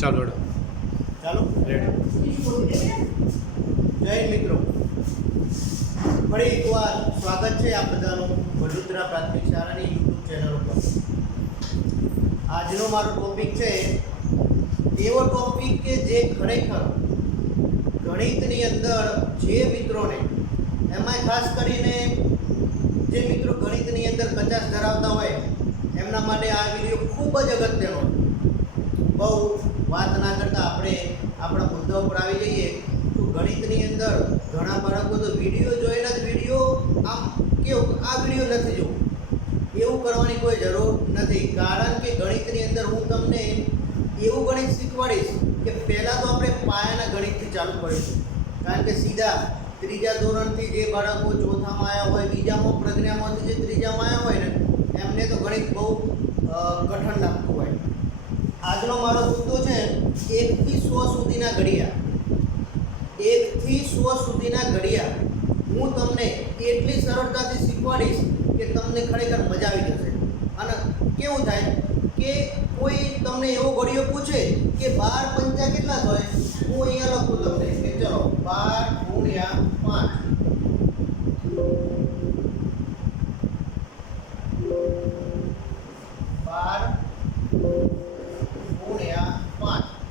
ચાલો ચાલો રેડી જય મિત્રો, ફરી એકવાર સ્વાગત છે આપ બધાનું વડોદરા પ્રાથમિક શાળાની યુટ્યુબ ચેનલ ઉપર. આજનો મારો ટોપિક છે એવો ટોપિક કે જે ખરેખર ગણિતની અંદર જે મિત્રોને, એમાં ખાસ કરીને જે મિત્રો ગણિતની અંદર કચાશ ધરાવતા હોય એમના માટે આ વિડીયો ખૂબ જ અગત્યનો. બહુ વાત ના કરતાં આપણે આપણા મુદ્દા ઉપર આવી જઈએ તો ગણિતની અંદર ઘણા બાળકો તો વિડીયો જોઈને જ વિડીયો આમ કેવું આ વિડીયો નથી જોવું, એવું કરવાની કોઈ જરૂર નથી. કારણ કે ગણિતની અંદર હું તમને એવું ગણિત શીખવાડીશ કે પહેલાં તો આપણે પાયાના ગણિતથી ચાલુ કરીશું. કારણ કે સીધા ત્રીજા ધોરણથી જે બાળકો ચોથામાં આવ્યા હોય, બીજામાં પ્રજ્ઞામાંથી જે ત્રીજામાં આવ્યા હોય ને, એમને તો ગણિત બહુ કઠણ લાગતું હોય. આજનો મારો મુદ્દો છે 1 થી 100 સુધીના ઘડિયા. 1 થી 100 સુધીના ઘડિયા હું તમને એટલી સરળતાથી શીખવાડીશ કે તમને ખરેખર મજા આવી જશે. અને કેવું થાય કે કોઈ તમને એવો ઘડિયો પૂછે કે 12 પંચા કેટલા થાય, હું અહીંયા લખું તમને કે ચલો 12 ગુણ્યા 5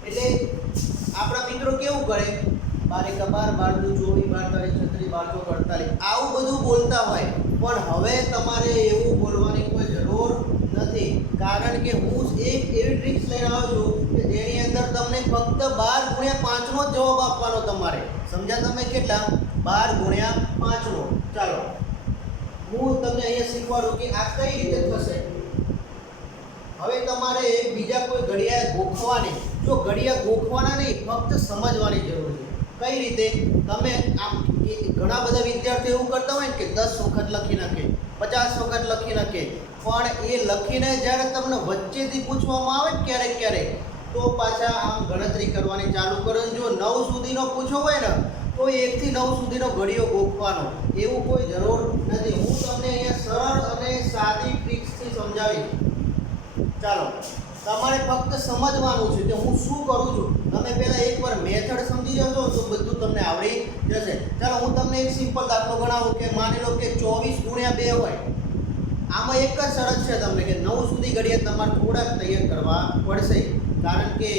એટલે આપણા મિત્રો કેવું કરે 12 × 12 12 × 24 12 × 36 12 × 48 આવું બધું બોલતા હોય. પણ હવે તમારે એવું બોલવાની કોઈ જરૂર નથી. કારણ કે હું એક એવી ટ્રિક્સ લઈને આવ્યો છું કે જેની અંદર તમને ફક્ત 12 × 5 નો જવાબ આપવાનો. તમારે સમજ્યા તમે કેટલા? 12 × 5 નો. ચાલો હું તમને અહીંયા શીખવાડું કે આ કઈ રીતે થશે. હવે તમારે બીજા કોઈ ઘડિયા ગોખવાની, જો ઘડિયા ગોખવાના નહીં, ફક્ત સમજવાની જરૂર છે. કઈ રીતે? તમે આમ ઘણા બધા વિદ્યાર્થીઓ એવું કરતા હોય ને કે 10 વખત લખી નાખે, 50 વખત લખી નાખે, પણ એ લખીને જ્યારે તમને વચ્ચેથી પૂછવામાં આવે ને ક્યારેક તો પાછા આમ ગણતરી કરવાની ચાલુ કરો. જો 9 સુધીનો પૂછો હોય ને તો 1 થી 9 સુધીનો ઘડિયો ગોખવાનો, એવું કોઈ જરૂર નથી. હું તમને અહીંયા સરળ અને સાદી ટ્રિક્સથી સમજાવીશ. ચાલો તમારે ફક્ત સમજવાનું છે કે હું શું કરું છું. તમે પહેલાં એકવાર મેથડ સમજી જશો તો બધું તમને આવડી જશે. ચાલો હું તમને એક સિમ્પલ દાખલો ગણાવું કે માની લો કે 24 × 2 હોય. આમાં એક જ શરત છે તમને કે 9 સુધી ઘડિયા તમારે થોડાક તૈયાર કરવા પડશે. કારણ કે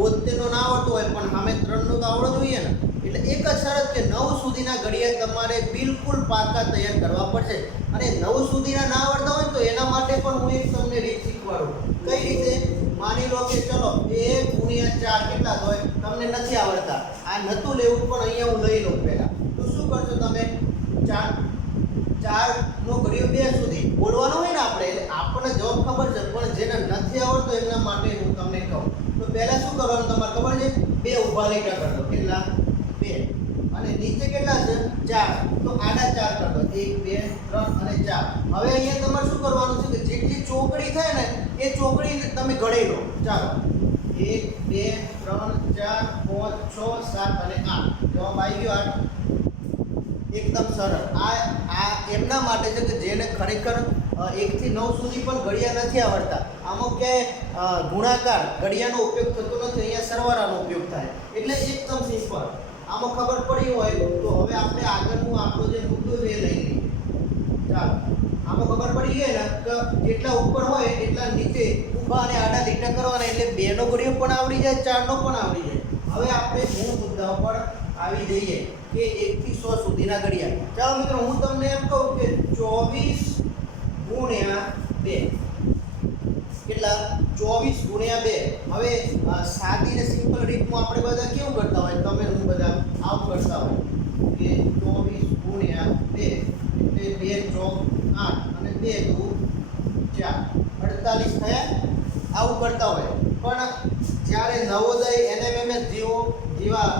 72નો ના આવડતો હોય પણ સામે 3નો તો આવડો જોઈએ ને. એટલે એક જ શરત કે 9 સુધીના ઘડિયા તમારે બિલકુલ પાકા તૈયાર કરવા પડશે. અને 9 સુધીના ના આવડતા હોય તો એના માટે પણ હું એક તમને રીત શીખવાડું. કઈ રીતે? માની લો કે ચલો 2 × 4 કેટલા હોય, તમને નથી આવડતા, આ નહોતું લેવું પણ અહીંયા હું લઈ લઉં પહેલાં. તો શું કરશો તમે? 4 નો ઘડિયો 2 સુધી બોલવાનો હોય ને આપણે, એટલે આપણને જવાબ ખબર છે, પણ જેને નથી આવડતો એમના માટે હું તમને કહું. તો પહેલાં શું કરવાનું તમારે ખબર છે? 2 ઊભા લીટા કરી દો. કેટલા? 2. અને નીચે કેટલા છે? 4. તો આડા 4 કરી દો. 1 2 3 અને 4. હવે અહીંયા તમારે શું કરવાનું છે કે જેટલી ચોકડી થાય ને એ ચોકડી તમે ગણી લો. ચાલો 1 2 3 4 5 6 7 અને 8. જવાબ આવી ગયો 8. એકદમ સરળ. આ એમના માટે છે કે જેને ખરેખર 1 થી 9 સુધી પણ ઘડિયા નથી આવડતા. આમાં ક્યાંય ગુણાકાર ઘડિયાનો ઉપયોગ થતો નથી, અહીંયા સરવાળાનો ઉપયોગ થાય. એટલે એકદમ સિમ્પલ. આમાં ખબર પડી હોય તો હવે આપણે આગળનું આપણો જે મુદ્દો છે એ લઈ લઈએ. ચાલો આમાં ખબર પડી ગઈ ને કે જેટલા ઉપર હોય એટલા નીચે ઊભા અને આડા લીટા કરવાના, એટલે 2 નો ઘડિયો પણ આવડી જાય, 4 નો પણ આવડી જાય. હવે આપણે મૂળ મુદ્દા પર આવી જઈએ કે 1 થી 100 સુધીના ઘડિયા. ચાલો મિત્રો હું તમને એમ કહું કે 24 × 2 કેટલા? 24 × 2. હવે સાદી ને સિમ્પલ રીતમાં આપણે બધા કેવું કરતા હોય, તમે હું બધા આવું કરતા હોય કે 24 × 2 એટલે 2 ચોક 8 અને 2 દુ 4 48 થયા. આવું કરતા હોય. પણ જ્યારે નવોદય NMMS જેવા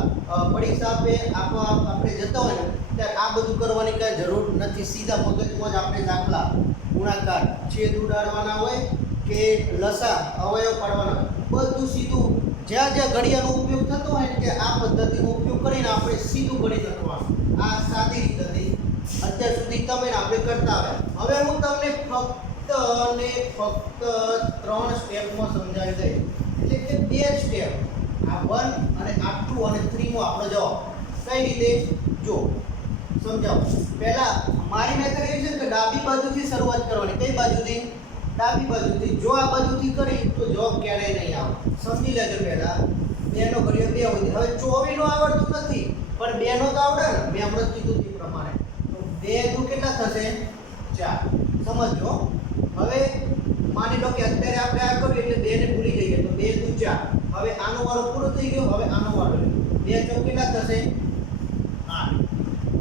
પરીક્ષા આપણે જતા હોય ને ત્યારે આ બધું કરવાની કાંઈ જરૂર નથી. સીધા મગજમાં જ આપણે દાખલા, ગુણાકાર, છેદ ઉડાડવાના હોય કે લસા અવયવ પાડવાના, બધું સીધું જ્યાં જ્યાં ઘડિયાનો ઉપયોગ થતો હોય ને કે આ પદ્ધતિનો ઉપયોગ કરીને આપણે સીધું ગણિત લખવાનું. આ સાદી રીત હતી અત્યાર સુધી તમે આપણે કરતા આવ્યા. હવે હું તમને ફક્ત 3 સ્ટેપમાં સમજાવી દઈશ. એટલે કે બે સ્ટેપ, આ 1 અને આ 2 અને 3 માં આપણો જવાબ. કઈ રીતે જો સમજાવો. પહેલા મારી મેથડ એવી છે કે ડાબી બાજુથી શરૂઆત કરવાની. કઈ બાજુથી? ડાબી બાજુથી. જો આ બાજુથી કરી તો જવાબ ક્યારેય નહીં આવે. સમજી લેજો. પહેલા 2 નો ઘડિયો 2 હોય. હવે 24 નો આવડતું નથી પણ 2 નો તો આવડે ને. મેં હમણાં કીધું તે પ્રમાણે. તો 2 દુ કેટલા થશે? 4. સમજો. હવે માની લો કે અત્યારે આપણે આ કર્યું એટલે 2 ને ભૂલી જઈએ તો 2 દુ 4. હવે આનો વારો પૂરો થઈ ગયો. હવે આનો વારો લે. 2 ચોક કેટલા થશે? 8.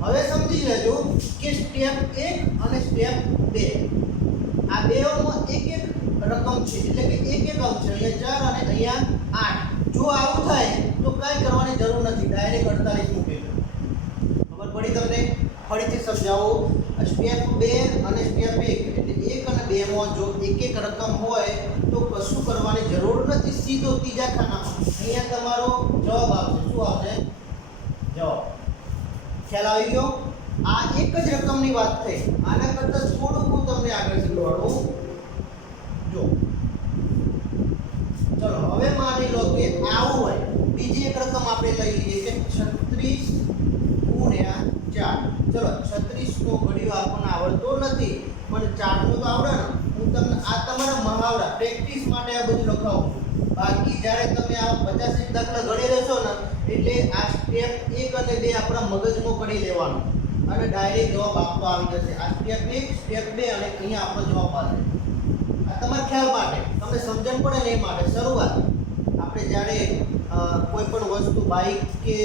હવે સમજી લેજો કે સ્ટેપ 1 અને સ્ટેપ 2 આ બેઓમાં એક એક રકમ છે એટલે કે એક એક અંક છે. અહીંયા 4 અને અહીંયા 8. જો આવું થાય તો કાંઈ કરવાની જરૂર નથી, ડાયરેક્ટ 48 મૂકી દો. ખબર પડી તમને? ફરીથી સમજાવો. સ્ટેપ 2 અને સ્ટેપ 1 એટલે 1 અને 2 માં જો એક એક રકમ હોય તો કશું કરવાની જરૂર નથી, સીધો ત્રીજા ખાનામાં અહીંયા તમારો જવાબ આવશે. શું આવશે? જવાબ. ખ્યાલ આવી ગયો? આ એક જ રકમની વાત થઈ. આના કરતાં થોડુંક હું તમને આગળ શીખવાડું. જો ચલો હવે માની લો કે આવું હોય. બીજી એક રકમ આપણે લઈ લઈએ કે 36 ગુણ્યા 4. ચલો 36 નો ઘડિયો આપણને આવડતો નથી પણ 4 નો તો આવડે ને. હું તમને આ તમારા મહાવરા પ્રેક્ટિસ માટે આ બધું લખાવું છું. બાકી જ્યારે તમે આ 50 દાખલા ગણી લેશો ને એટલે આ સ્ટેપ 1 અને 2 આપણા મગજમાં કરી લેવાનું અને ડાયરેક્ટ જવાબ આપતો આવી જશે. આ સ્ટેપ 1 સ્ટેપ 2 અને અહીંયા આપણો જવાબ આવશે. આ તમારા ખ્યાલ માટે, તમને સમજણ પડે ને એ માટે. શરૂઆત આપણે જ્યારે કોઈ પણ વસ્તુ બાઇક કે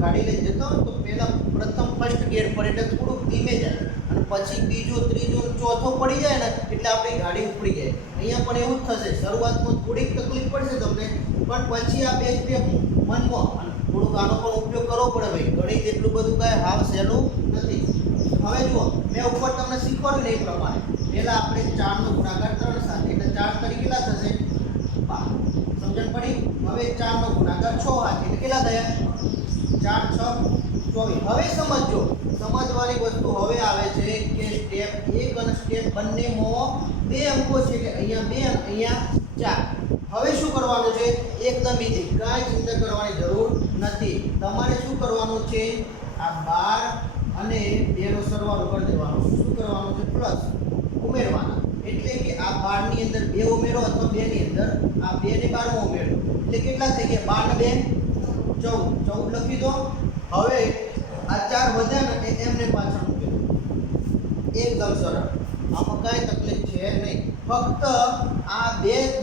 ગાડી લઈને જતા હોય તો પહેલા પ્રથમ ફર્સ્ટ ગિયર પર એટલે થોડુંક ધીમે જાય અને પછી બીજો ત્રીજો ચોથો પડી જાય ને એટલે આપણી ગાડી ઉપડી જાય. અહીંયા પણ એવું જ થશે. શરૂઆતમાં થોડીક તકલીફ પડશે તમને પણ પછી આ બે સ્ટેપ મનમાં અને થોડુંક આનો પણ ઉપયોગ કરવો પડે ભાઈ. ગણિત એટલું બધું કાંઈ હાવ સહેલું નથી. હવે જુઓ મેં ઉપર તમને શીખવાડ્યું ને એ પ્રમાણે પહેલાં આપણે 4 નો ગુણાકાર 3 સાથે એટલે 4 તરીકે કેટલા થશે? 12. સમજણ પડી? હવે 4 નો ગુણાકાર 6 સાથે એટલે કેટલા થયા? 4 6 24. હવે સમજો. સમજવાની વસ્તુ હવે આવે છે કે સ્ટેપ 1 અને સ્ટેપ બંનેમાં 2 અંકો છે કે અહીંયા 2 અને અહીંયા 4. હવે શું કરવાનું છે? એકદમ ઈઝી, કાંઈ ચિંતા કરવાની જરૂર નથી. તમારે શું કરવાનું છે? આ 12 અને 2 નો સરવાળો કરી દેવાનો. શું કરવાનું છે? પ્લસ ઉમેરવાના. એટલે કે આ 12 ની અંદર 2 ઉમેરો અથવા 2 ની અંદર આ 2 ને 12 માં ઉમેરો એટલે કેટલા થઈ ગયા? 12 ને 2 14 લખી દો. હવે આ 4 વધ્યા ને એમને પાછળ મૂકી દો. એકદમ સરળ. આમાં કાંઈ તકલીફ છે નહીં. ફક્ત આ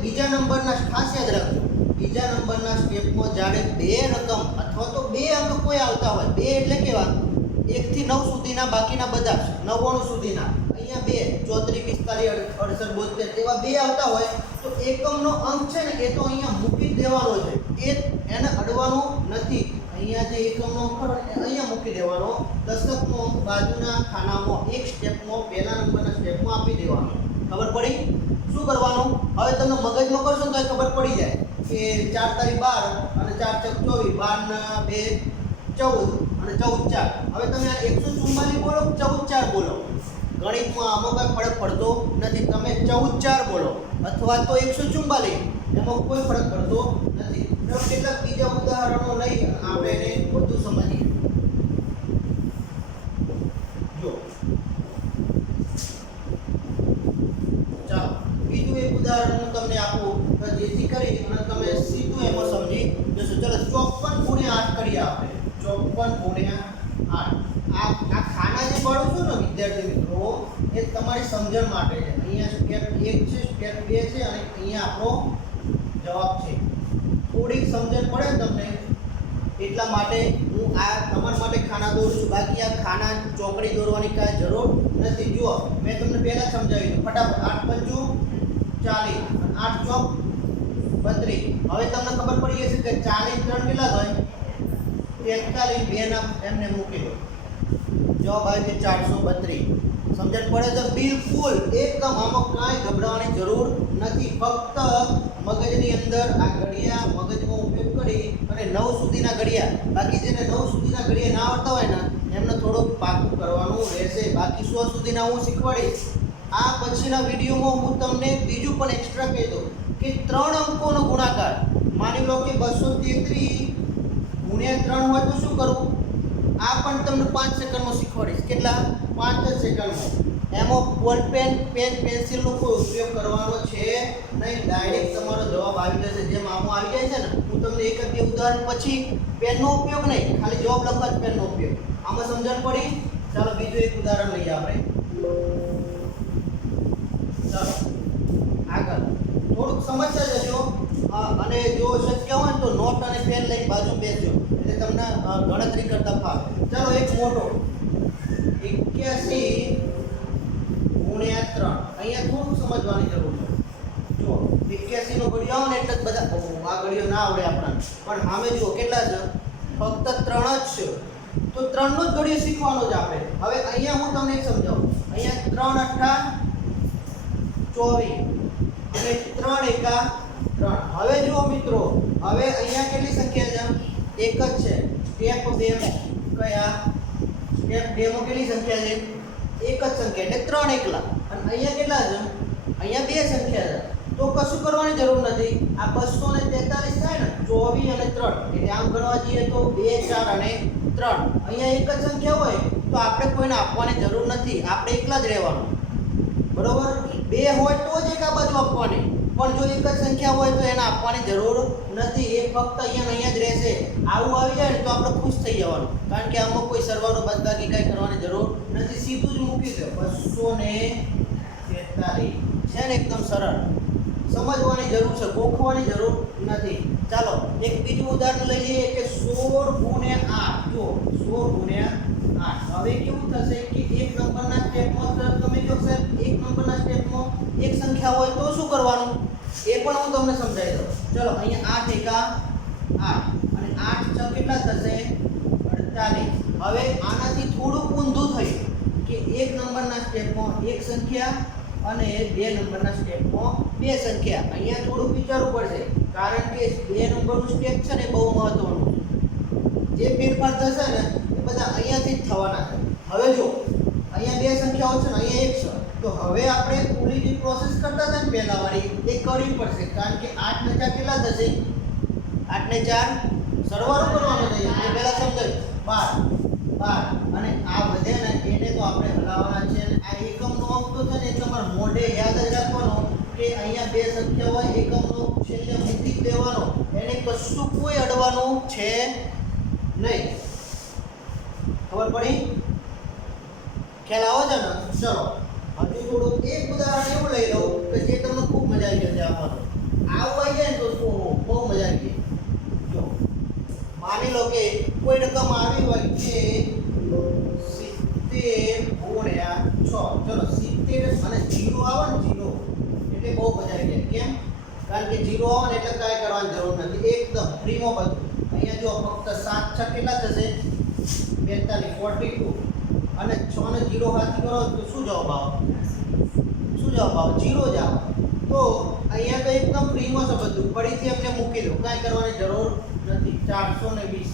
બીજા નંબરના ખાસ યાદ રાખજો. બીજા નંબરના સ્ટેપમાં જ્યારે 2 રકમ અથવા તો 2 અંક કોઈ આવતા હોય, 2 એટલે કેવા? 1 થી 9 સુધીના, બાકીના બધા 99 સુધીના. અહીંયા 2 34 45 68 72 એવા 2 આવતા હોય તો એકમનો અંક છે ને એ તો અહીંયા મૂકી જ દેવાનો છે. એને અડવાનું નથી. અહીંયા જે એકમનો અંક હોય અહીંયા મૂકી દેવાનો. દશકનો અંક બાજુના ખાનામાં એક સ્ટેપમાં પહેલા નંબરના સ્ટેપમાં આપી દેવાનો. ખબર પડી? શું કરવાનું? હવે તમે મગજમાં કરશો ને તો ખબર પડી જાય કે 4 તારી 12 અને 4 ચોક 24, 12 ને 2 14 અને 14 4. હવે તમે આ 144 બોલો 14 4 બોલો. ગણિતમાં આમાં કાંઈ ફરક પડતો નથી. તમે 14 4 બોલો અથવા તો 144, એમાં કોઈ ફરક પડતો નથી. તો કેટલાક બીજા ઉદાહરણો લઈ આપણે એને વધુ સમજીએ. જો ચાલો બીજું એક ઉદાહરણ હું તમને આપું તો જેથી કરી અને તમે સીધું એમાં સમજી જશો. ચલો 54 ગુણ્યા 8 કરીએ આપણે. 54 ગુણ્યા 8. આ ખાના જે પાડું છું ને વિદ્યાર્થી મિત્રો એ તમારી સમજણ માટે છે. અહીંયા સ્ટેપ 1 છે, સ્ટેપ 2 છે અને અહીંયા આપણો જવાબ છે. થોડીક સમજણ પડે ને તમને એટલા માટે હું આ તમારા માટે ખાના દોરું છું. બાકી આ ખાના ચોકડી દોરવાની કાંઈ જરૂર નથી. જુઓ મેં તમને પહેલાં સમજાવ્યું ફટાફટ. 8 પંચું 40 અને 8 ચોક 32. હવે તમને ખબર પડી જશે કે 40 3 કેટલા થાય? 43. 2 ના એમને મૂકી દો. જવાબ આવે છે 432. સમજણ પડે તો બિલકુલ એકદમ આમાં કાંઈ ગભરાવાની જરૂર નથી. ફક્ત મગજની અંદર આ ઘડિયા મગજનો ઉપયોગ કરી અને 9 સુધીના ઘડિયા, બાકી જેને 9 સુધીના ઘડિયા ના આવડતા હોય ને એમને થોડુંક પાકું કરવાનું રહેશે. બાકી 100 સુધીના હું શીખવાડીશ. આ પછીના વિડીયોમાં હું તમને બીજું પણ એક્સ્ટ્રા કહી દઉં કે 3 અંકોનો ગુણાકાર, માની લો કે 233 ગુણ્યા 3 હોય તો શું કરવું, આ પણ તમને 5 સેકન્ડમાં શીખવાડીશ. કેટલા? 5 જ સેકન્ડમાં. એમાં બોલ પેન, પેન્સિલનો કોઈ ઉપયોગ કરવાનો છે નહીં. ડાયરેક્ટ તમારો જવાબ આવી જશે. જેમ આમાં આવી જાય છે ને, હું તમને એક જ ઉદાહરણ પછી પેનનો ઉપયોગ નહીં, ખાલી જવાબ લખવા જ પેનનો ઉપયોગ. આમાં સમજણ પડી? ચાલો બીજું એક ઉદાહરણ લઈએ આપણે. ચાલો આગળ થોડુંક સમજતા જજો, અને જો શક્ય હોય તો નોટ અને પેન લઈને બાજુ બેસજો, એટલે તમને ગણતરી કરતા ફાવે. ચાલો એક મોટો 81 ગુણ્યા 3. અહીંયા થોડુંક સમજવાની જરૂર છે. જો 81 નો ઘડિયો આવે ને એટલે જ બધા આ ઘડિયો ના આવડે આપણને, પણ સામે જુઓ કેટલા છે, ફક્ત 3 જ છે. તો 3 નો જ ઘડિયો શીખવાનો જ આપણે. હવે અહીંયા હું તમને એક સમજાવું. અહીંયા 3 8 24 અને 3 એકા 3. હવે જુઓ મિત્રો, હવે અહીંયા કેટલી સંખ્યા છે? એક જ છે. સ્ટેપ 2 કયા? સ્ટેપ 2 માં કેટલી સંખ્યા છે? એક જ સંખ્યા, એટલે 3 એકલા. અને અહીંયા કેટલા છે? અહીંયા 2 સંખ્યા છે. તો કશું કરવાની જરૂર નથી. આ 243 થાય ને, 24 અને 3, એટલે આમ ગણવા જઈએ તો 2 4 અને 3. અહીંયા એક જ સંખ્યા હોય તો આપણે કોઈને આપવાની જરૂર નથી, આપણે એકલા જ રહેવાનું. બરોબર? 2 હોય તો જ એક આ બાજુ આપવાની, પણ જો એક જ સંખ્યા હોય તો એને આપવાની જરૂર નથી. એ ફક્ત અહીંયા જ રહેશે. આવું આવી જાય ને તો આપણે ખુશ થઈ જવાનું, કારણ કે આમાં કોઈ સરવાળો બાદબાકી કાંઈ કરવાની જરૂર નથી. સીધું જ મૂકી દો 243 છે ને, એકદમ સરળ. સમજવાની જરૂર છે, ગોખવાની જરૂર નથી. ચાલો એક બીજું ઉદાહરણ લઈએ કે 16 ગુણ્યા 8. જો 16 ગુણ્યા 8. હવે કેવું થશે કે એક નંબરના સ્ટેપમાં તમે જો સાહેબ એક નંબરના સ્ટેપમાં એક સંખ્યા હોય તો શું કરવાનું, એ પણ હું તમને સમજાવી દઉં. ચલો અહીંયા 8 એકા 8 અને 8 6 કેટલા થશે? 48. હવે આનાથી થોડુંક ઊંધું થયું કે એક નંબરના સ્ટેપમાં એક સંખ્યા અને 2 નંબરના સ્ટેપમાં 2 સંખ્યા. અહીંયા થોડુંક વિચારવું પડશે, કારણ કે 2 નંબરનું સ્ટેપ છે ને બહુ મહત્વનું છે. જે ફેરફાર થશે ને એ બધા અહીંયાથી જ થવાના છે. હવે જો અહીંયા 2 સંખ્યાઓ છે ને, અહીંયા 1 છે, તો હવે આપણે પૂરી જે પ્રોસેસ કરતા હતા ને પહેલા વાળી એ કરવી પડશે, કારણ કે 8 ને 4 કેટલા થશે? 8 ને 4 સરવાળો કરવાનો છે. એ પહેલા સમજાય 12 અને આ વધે ને એને તો આપણે હલાવવાના છે. અને આ એકમનો અંક તો છે ને એ તમારે મોઢે યાદ જ રાખવાનો કે અહીંયા 2 સંખ્યા હોય, એકમનો છેલ્લે મૂકી જ દેવાનો, એને કશું કોઈ અડવાનું છે નહીં. ખબર પડી? ખ્યાલ આવો છે ને? ચલો હજુ થોડું એક ઉદાહરણ એવું લઈ લઉં કે જે તમને ખૂબ મજા આવી જશે આપવાનું. આવું આવી જાય ને તો બહુ મજા આવી જાય. જો માની લો કે કોઈ રકમ આવી હોય કે 70 ગુણ્યા 6. ચલો 70 અને 0 આવે ને, 0 એટલે બહુ મજા આવી જાય. કેમ? કારણ કે 0 આવે ને એટલે કાંઈ કરવાની જરૂર નથી, એકદમ ફ્રીમાં બધું. અહીંયા જો ફક્ત 7 6 કેટલા થશે? 42 42. અને 6 ને 0 હાથી કરો તો શું જવાબ આવે? શું જવાબ આવે? 0 જ આવે. તો અહીંયા તો એકદમ ફ્રીમાં છે બધું, ફરીથી અમને મૂકી દો, કાંઈ કરવાની જરૂર નથી. 420,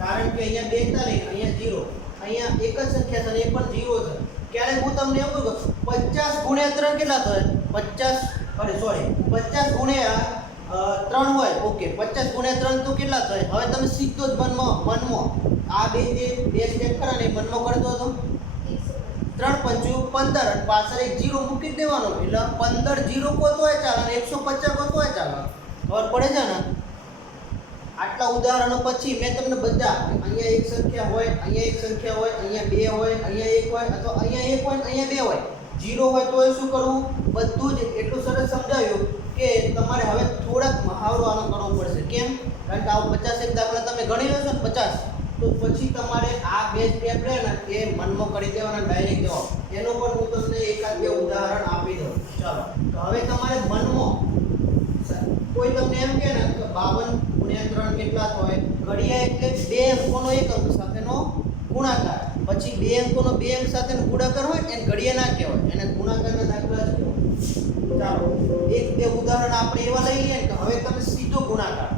કારણ કે અહીંયા 42, અહીંયા 0, અહીંયા એક જ સંખ્યા છે ને એ પણ 0 છે. ક્યારેક હું તમને એવું કહું 50 ગુણ્યા 3 કેટલા થાય? 50 ગુણ્યા 3 હોય, ઓકે, 50 ગુણ્યા 3 તો કેટલા થાય? હવે તમે સીધો જ મનમાં આ બે સ્ટેપ ખરા ને મનમાં કરી દો તો 3 5 15 અને પાછળ એક 0 મૂકી દેવાનો, એટલે 15 0 કોતોય ચાલે અને 150 કોતોય ચાલે. ખબર પડે છે ને? આટલા ઉદાહરણો પછી મેં તમને બધા અહીંયા એક સંખ્યા હોય, અહીંયા એક સંખ્યા હોય, અહીંયા 2 હોય, અહીંયા 1 હોય, અથવા અહીંયા 1 હોય ને અહીંયા 2 હોય, 0 હોય તો શું કરવું? બધું જ એટલું સરસ સમજાવ્યું કે તમારે હવે થોડાક મહાવરો આનો કરવો પડશે. કેમ? કારણ કે આવું 50 એક દાખલા તમે ગણી લો છો ને 50, તો પછી તમારે આ 2 સ્ટેપ રહે ને એ મનમાં કરી દેવાના, ડાયરેક્ટ જવાબ. એનો પણ હું તમને એકાદ 2 ઉદાહરણ આપી દઉં. ચાલો તો હવે તમારે મનમાં કોઈ તમને એમ કહે ને કે 52 ગુણ્યા 3 કેટલા થાય? ઘડિયા એટલે 2 અંકોનો એક અંક સાથેનો ગુણાકાર. પછી 2 અંકોનો 2 અંક સાથેનો ગુણાકાર હોય એને ઘડિયા ના કહેવાય, એને ગુણાકારના દાખલા જ કહેવાય. ચાલો એક 2 ઉદાહરણ આપણે એવા લઈ લઈએ કે હવે તમે સીધો ગુણાકાર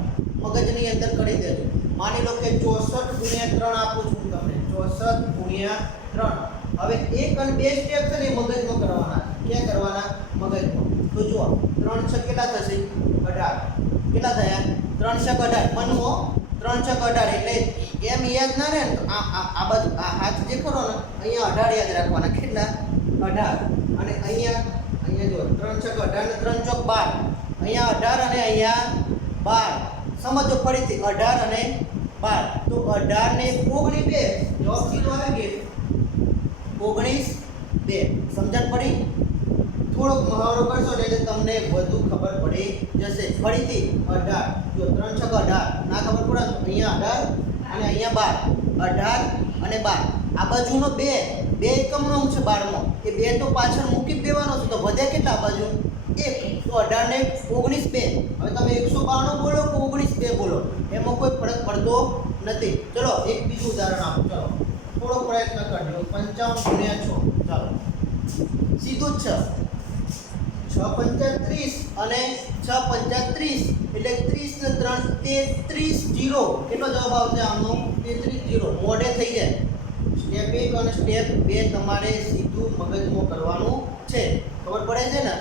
મગજની અંદર કરી દેજો. માની લો કે 64 ગુણ્યા 3 આપું છું તમને, 64 ગુણ્યા 3. હવે 1 અને 2 સ્ટેપ છે ને એ મગજમાં કરવાના છે. ક્યાં કરવાના? મગજમાં. તો જુઓ 3 છ કેટલા થશે? 18. કેટલા થયા? 3 છ 18. મનમો 3 છ 18 એટલે એમ યાદ ના રહે ને તો આ બાજુ આ હાથ જે ખરો ને અહીંયા 18 યાદ રાખવાના. કેટલા? 18. અને અહીંયા જો 3 છ 18 ને 3 ચોક 12. અહીંયા 18 અને અહીંયા 12. સમજો ફરીથી 18 અને 12. તો 18 ને 19 જવાબ સીધો આવી ગયો 19 2. સમજણ પડી? થોડોક મહાવરો કરશો ને એટલે તમને વધુ ખબર પડી જશે. ફરીથી 18 જો 3 છ 18 ના ખબર પડે તો અહીંયા 18 અને અહીંયા 12. 18 અને 12 આ બાજુનો 2 એકમનો અંક છે 12મો. એ 2 તો પાછળ મૂકી દેવાનો છે તો વધે કેટલા? આ બાજુ 1. તો 18 ને 19 2. હવે તમે 192 બોલો કે 19 2 બોલો એમાં કોઈ ફરક પડતો નથી. ચલો એક બીજું ઉદાહરણ આપો. ચલો થોડો પ્રયત્ન કરજો. 55 ગુણ્યા 6. ચાલો સીધું જ 6 પંચા 30 અને 6 પંચા 30 એટલે 30 ને 3 33 0. કેટલો જવાબ આવશે આમનો? 33 0. મોઢે થઈ જાય. સ્ટેપ 1 અને સ્ટેપ 2 તમારે સીધું મગજમાં કરવાનું છે. ખબર પડે છે ને?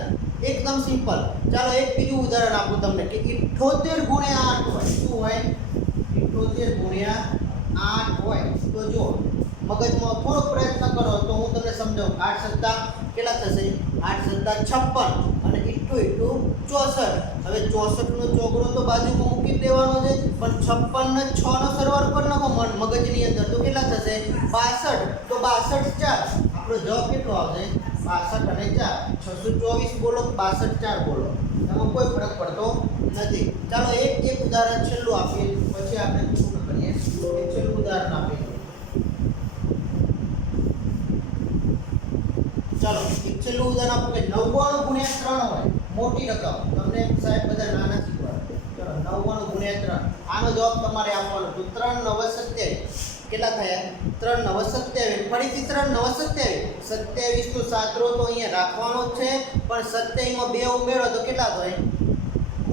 એકદમ સિમ્પલ. ચાલો એક બીજું ઉદાહરણ આપું તમને કે 78 ગુણ્યા 8 હોય. શું હોય? 78 ગુણ્યા 8 હોય. તો જો મગજમાં થોડો પ્રયત્ન કરો તો હું તમને સમજાવું. 8 સત્તા કેટલા થશે? 8 સત્તા 56 અને ઈટુ 64. હવે 64 નો ચોગડો તો બાજુમાં મૂકી દેવાનો છે પણ 56 ને 6 નો સરવાળો કરી નાખો મગજની અંદર તો કેટલા થશે? 62. તો 62 4. આપણો જવાબ કેટલો આવશે? 62 અને 4. 624 બોલો 62 4 બોલો એમાં કોઈ ફરક પડતો નથી. ચાલો એક ઉદાહરણ છેલ્લું આપીએ પછી આપણે પૂર્ણ કરીએ. એક છેલ્લું ઉદાહરણ આપીએ. ચાલો એક છેલ્લું ઉદાહરણ આપો કે 99 ગુણ્યા 3 હોય. મોટી રકમ. તમને સાહેબ બધા નાના શીખવાડે. ચલો 99 ગુણ્યા 3. આનો જવાબ તમારે આપવાનો. તો 3 9 27. કેટલા થયા? 3 9 27. ફરીથી 3 9 27. 27 તો સાતરો તો અહીંયા રાખવાનો જ છે પણ 27 માં 2 ઉમેરો તો કેટલા થાય?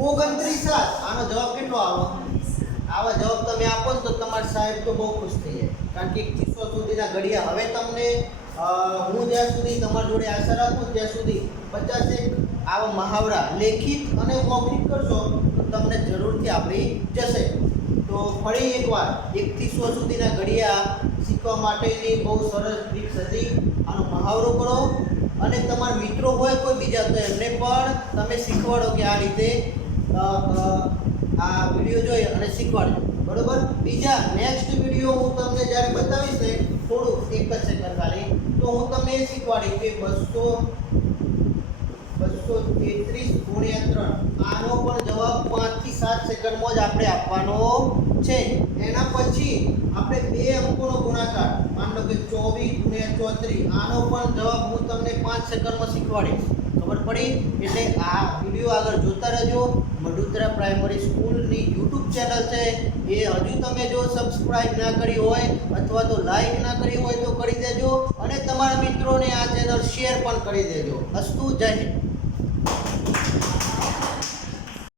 29 7. આનો જવાબ કેટલો આવે? આવા જવાબ તમે આપો ને તો તમારા સાહેબ તો બહુ ખુશ થઈ જાય. કારણ કે 100 સુધીના ઘડિયા હવે તમને હું જ્યાં સુધી તમારી જોડે આશા રાખું ત્યાં સુધી 50 આવા મહાવરા લેખિત અને મૌખિક કરશો તો તમને જરૂરથી આવડી જશે. તો ફરી એકવાર 1 થી 100 સુધીના ઘડિયા શીખવા માટેની બહુ સરસ ટ્રીક્સ હતી. આનો મહાવરો કરો અને તમારા મિત્રો હોય કોઈ બીજા તો એમને પણ તમે શીખવાડો કે આ રીતે આ વિડીયો જોઈ અને શીખવાડજો. બરોબર? બીજા નેક્સ્ટ વિડીયો હું તમને જ્યારે બતાવીશ ને થોડું 1 જ સેકન્ડ ખાલી તો હું તમને એ શીખવાડીશ કે 233 ગુણ્યા 3 આનો પણ જવાબ 5 થી 7 સેકન્ડમાં જ આપણે આપવાનો છે. એના પછી આપણે બે અંકોનો ગુણાકાર માન લો કે 24 ગુણ્યા 34 આનો પણ જવાબ હું તમને 5 સેકન્ડમાં શીખવાડીશ. ખબર પડી? એટલે આ વિડીયો આગળ જોતા રહેજો. મઢુતરા પ્રાઇમરી સ્કૂલની YouTube ચેનલ છે એ હજુ તમે જો સબસ્ક્રાઇબ ના કરી હોય અથવા તો લાઈક ના કરી હોય તો કરી દેજો અને તમારા મિત્રોને આ ચેનલ શેર પણ કરી દેજો. અસ્તુ. જય હિન્દ.